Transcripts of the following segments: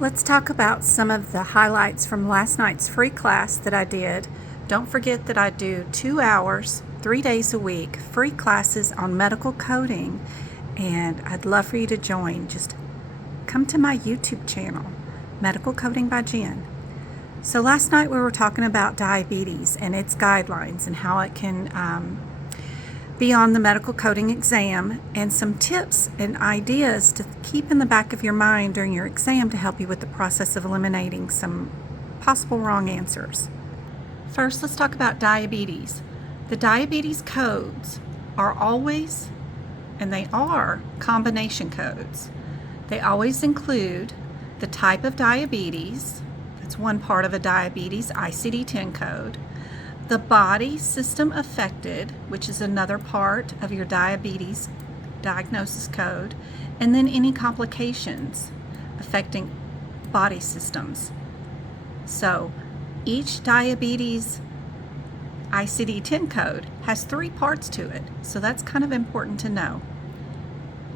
Let's talk about some of the highlights from last night's free class that I did. Don't forget that I do 2 hours, 3 days a week, free classes on medical coding, and I'd love for you to join. Just come to my YouTube channel, Medical Coding by Jen. So last night we were talking about diabetes and its guidelines and how it can be on the medical coding exam, and some tips and ideas to keep in the back of your mind during your exam to help you with the process of eliminating some possible wrong answers. First, let's talk about diabetes. The diabetes codes are always, and they are, combination codes. They always include the type of diabetes, that's one part of a diabetes ICD-10 code, the body system affected, which is another part of your diabetes diagnosis code, and then any complications affecting body systems. So each diabetes ICD-10 code has 3 parts to it, so that's kind of important to know,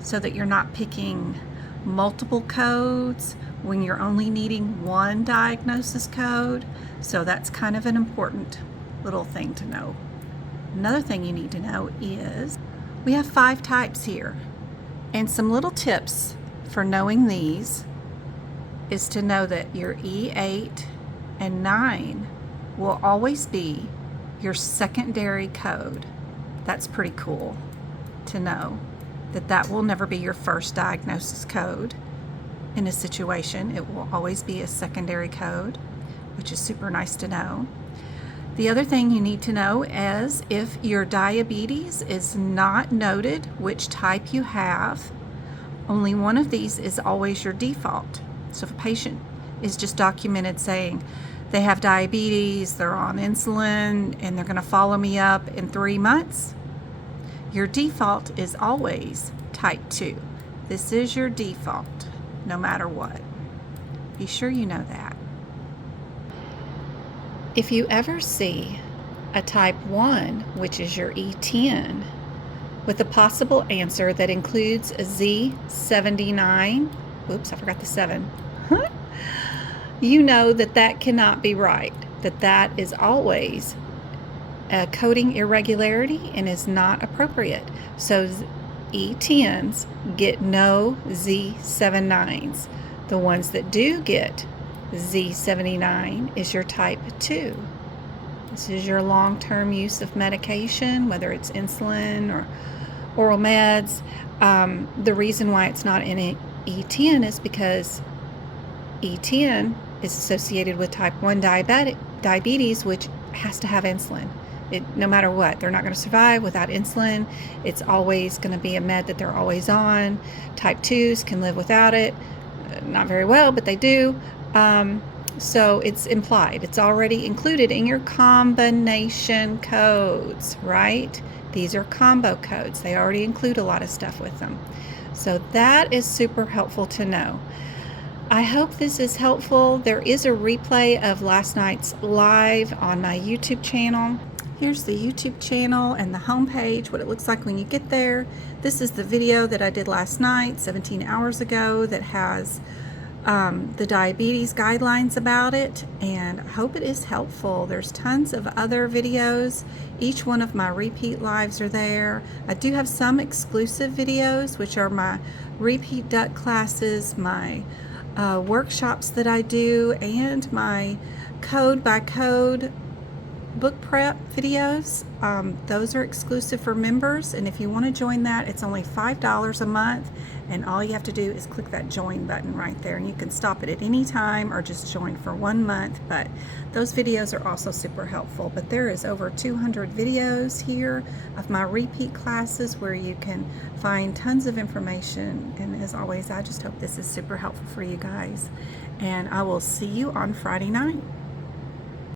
so that you're not picking multiple codes when you're only needing one diagnosis code. So that's kind of an important little thing to know. Another thing you need to know is we have 5 types here, and some little tips for knowing these is to know that your E8 and 9 will always be your secondary code. That's pretty cool to know, that that will never be your first diagnosis code in a situation. It will always be a secondary code, which is super nice to know. The other thing you need to know is if your diabetes is not noted which type you have, only one of these is always your default. So if a patient is just documented saying they have diabetes, they're on insulin, and they're going to follow me up in 3 months, your default is always type 2. This is your default, no matter what. Be sure you know that. If you ever see a type 1, which is your E10, with a possible answer that includes a Z79, oops, I forgot the 7, you know that that cannot be right, that is always a coding irregularity and is not appropriate. So E10s get no Z79s. The ones that do get Z79 is your type 2. This is your long-term use of medication, whether it's insulin or oral meds. The reason why it's not in an E10 is because E10 is associated with type 1 diabetes, which has to have insulin. No matter what, they're not going to survive without insulin. It's always going to be a med that they're always on. Type 2s can live without it. Not very well, but they do. So it's implied. It's already included in your combination codes, right? These are combo codes. They already include a lot of stuff with them. So that is super helpful to know. I hope this is helpful. There is a replay of last night's live on my YouTube channel. Here's the YouTube channel and the homepage, what it looks like when you get there. This is the video that I did last night, 17 hours ago, that has the diabetes guidelines about it, and I hope it is helpful. There's tons of other videos. Each one of my repeat lives are there. I do have some exclusive videos, which are my repeat duct classes, my workshops that I do, and my code by code book prep videos. Those are exclusive for members, and if you want to join that, it's only $5 a month, and all you have to do is click that join button right there, and you can stop it at any time or just join for 1 month. But those videos are also super helpful. But there is over 200 videos here of my repeat classes where you can find tons of information, and as always, I just hope this is super helpful for you guys, and I will see you on Friday night.